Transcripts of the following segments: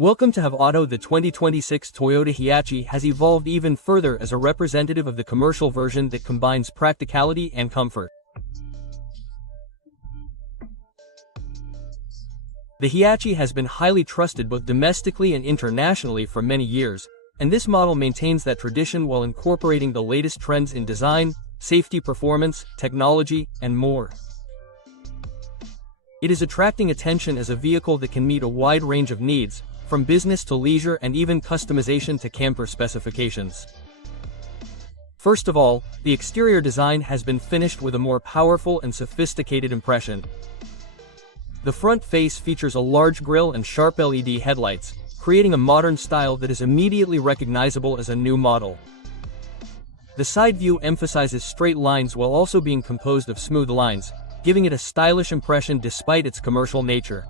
Welcome to Have Auto. The 2026 Toyota Hiace has evolved even further as a representative of the commercial version that combines practicality and comfort. The Hiace has been highly trusted both domestically and internationally for many years, and this model maintains that tradition while incorporating the latest trends in design, safety, performance, technology, and more. It is attracting attention as a vehicle that can meet a wide range of needs, from business to leisure and even customization to camper specifications. First of all, the exterior design has been finished with a more powerful and sophisticated impression. The front face features a large grille and sharp LED headlights, creating a modern style that is immediately recognizable as a new model. The side view emphasizes straight lines while also being composed of smooth lines, giving it a stylish impression despite its commercial nature.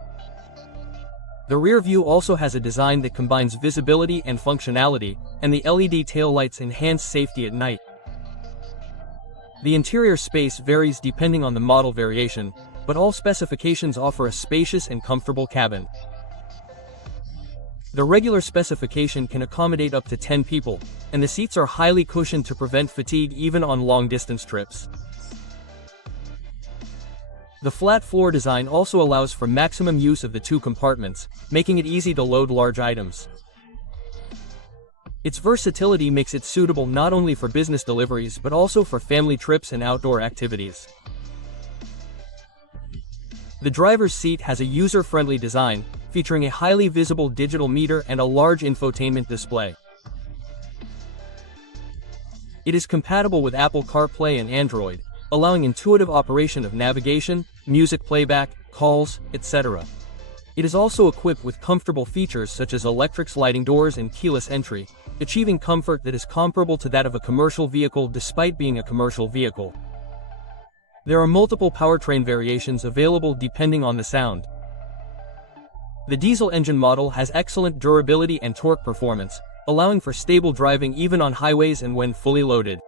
The rear view also has a design that combines visibility and functionality, and the LED taillights enhance safety at night. The interior space varies depending on the model variation, but all specifications offer a spacious and comfortable cabin. The regular specification can accommodate up to 10 people, and the seats are highly cushioned to prevent fatigue even on long-distance trips. The flat floor design also allows for maximum use of the two compartments, making it easy to load large items. Its versatility makes it suitable not only for business deliveries but also for family trips and outdoor activities. The driver's seat has a user-friendly design, featuring a highly visible digital meter and a large infotainment display. It is compatible with Apple CarPlay and Android, allowing intuitive operation of navigation, music playback, calls, etc. It is also equipped with comfortable features such as electric sliding doors and keyless entry, achieving comfort that is comparable to that of a commercial vehicle despite being a commercial vehicle. There are multiple powertrain variations available depending on the sound. The diesel engine model has excellent durability and torque performance, allowing for stable driving even on highways and when fully loaded.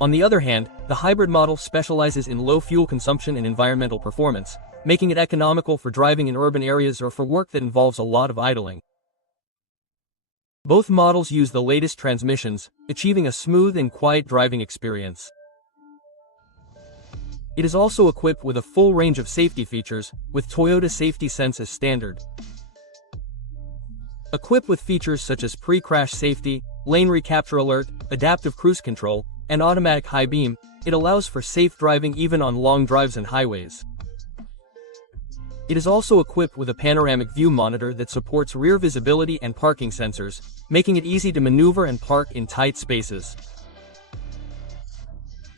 On the other hand, the hybrid model specializes in low fuel consumption and environmental performance, making it economical for driving in urban areas or for work that involves a lot of idling. Both models use the latest transmissions, achieving a smooth and quiet driving experience. It is also equipped with a full range of safety features, with Toyota Safety Sense as standard. Equipped with features such as pre-crash safety, lane recapture alert, adaptive cruise control, and automatic high beam, it allows for safe driving even on long drives and highways. It is also equipped with a panoramic view monitor that supports rear visibility and parking sensors, making it easy to maneuver and park in tight spaces.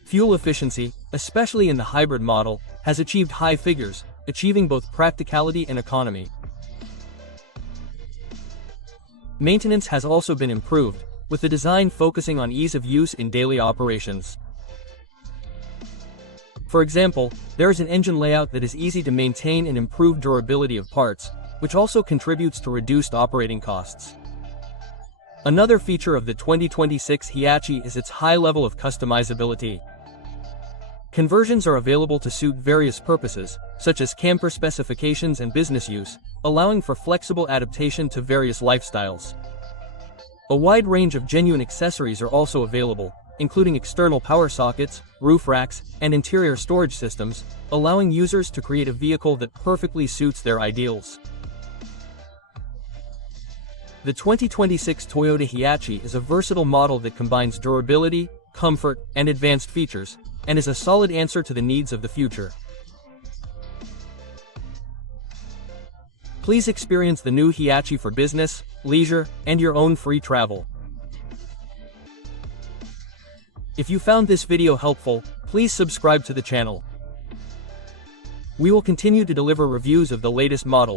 Fuel efficiency, especially in the hybrid model, has achieved high figures, achieving both practicality and economy. Maintenance has also been improved, with the design focusing on ease of use in daily operations. For example, there is an engine layout that is easy to maintain and improve durability of parts, which also contributes to reduced operating costs. Another feature of the 2026 Hiace is its high level of customizability. Conversions are available to suit various purposes, such as camper specifications and business use, allowing for flexible adaptation to various lifestyles. A wide range of genuine accessories are also available, including external power sockets, roof racks, and interior storage systems, allowing users to create a vehicle that perfectly suits their ideals. The 2026 Toyota Hiace is a versatile model that combines durability, comfort, and advanced features, and is a solid answer to the needs of the future. Please experience the new Hiace for business, leisure, and your own free travel. If you found this video helpful, please subscribe to the channel. We will continue to deliver reviews of the latest model.